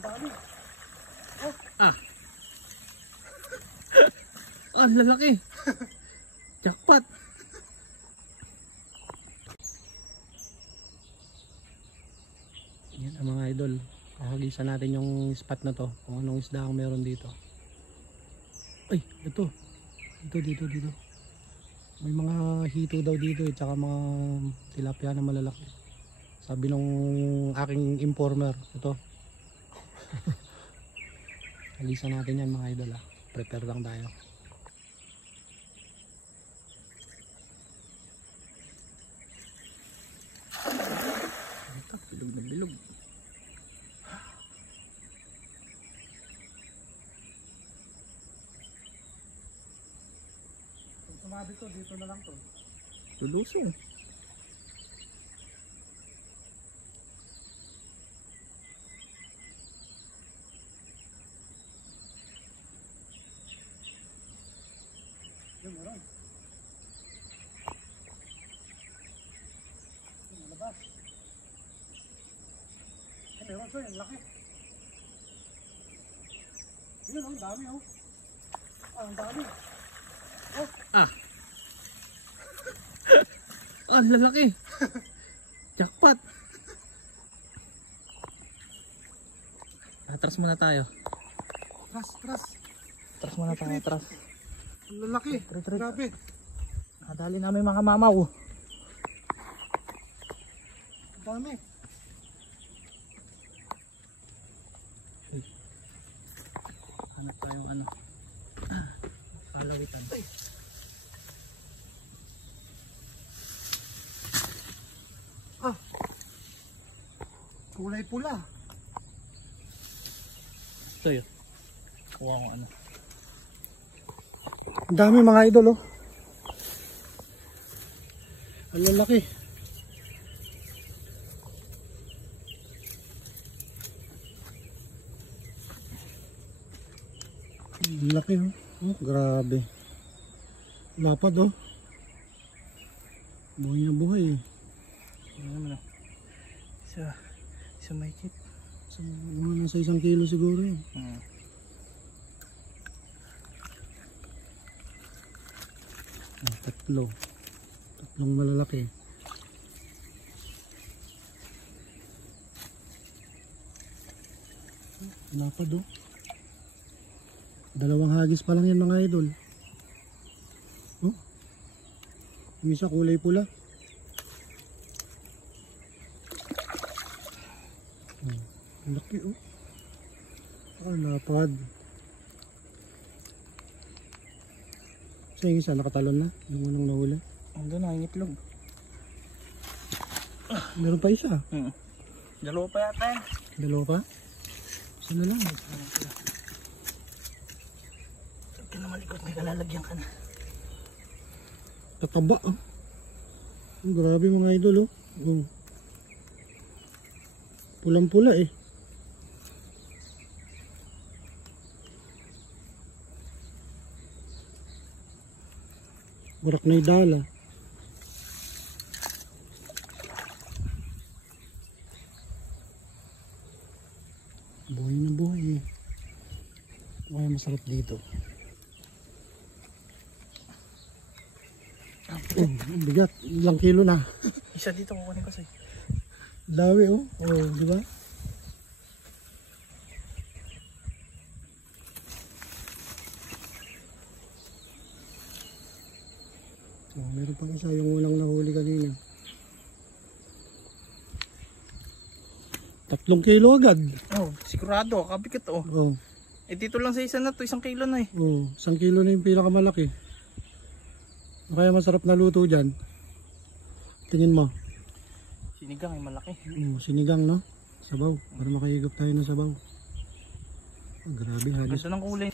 Ang dami. Oh. Ah. Oh, lalaki. Jackpot. Yan ang mga idol. Kakagisa natin yung spot na to. Kung anong isda ang meron dito. Ay, ito. Dito. May mga hito daw dito eh. Tsaka mga tilapia na malalaki. Sabi nung aking informer. Ito. Kagisa natin yan mga idol ah. Prepare lang tayo. Ito, bilog na bilog. Tumabi to, dito na lang to. Lulusong. Yung meron. Yung malabas. Meron to, yung laki. Yun oh, dami oh. Ah, ang dami. Oh. Ah. Oh, lalaki. Jackpot. Atras muna tayo. Atras muna tayo, atras. Ang lalaki. Grabe. Nadali namin mga mamaw. Ang dami. Hanap tayong ano. Palawitan. Ay. Ah. Kulay pula. Ito yun. Kuha ko ano. Ang dami mga idol oh. Ang lalaki. Ang laki oh. Oh, grabe. Lapad oh. Buhay na buhay eh. Ano naman oh. Isa may kit. So, nasa 1 kilo siguro yun. Tatlong malalaki. Lapad oh. 2 hagis pa lang yan mga idol. Oh. Yung isa kulay pula. Ang laki oh. Ah, lapad. So yung isa nakatalon na. Yung unang nahuli. Andun na, yung itlog. Meron pa isa. Dalawa pa yata yan. Dalawa pa? Isa na lang. Huwag ka na malikot, may kalalagyan ka na. Tataba ah. Oh, grabe mga idol oh. Oh. Pulang pula eh. Burak na idala. Buhay na buhay eh. Kaya masarap dito. Ang bigat. Ilang kilo na. Isa dito kukunin ko sa'yo. Dami oh. Oh, di ba? Oh, meron pang isa yung unang nahuli kanina. 3 kilo agad. Oh, sigurado, kabigat oh. Oh. Eh dito lang sa isa na to, 1 kilo na eh. Oh, 1 kilo na yung pinakamalaki. Kaya masarap na luto dyan. Tingin mo. Sinigang ay malaki. Sinigang no? Sabaw. Para makahigop tayo ng sabaw. Oh, grabe hagis. Ganda ng kulay.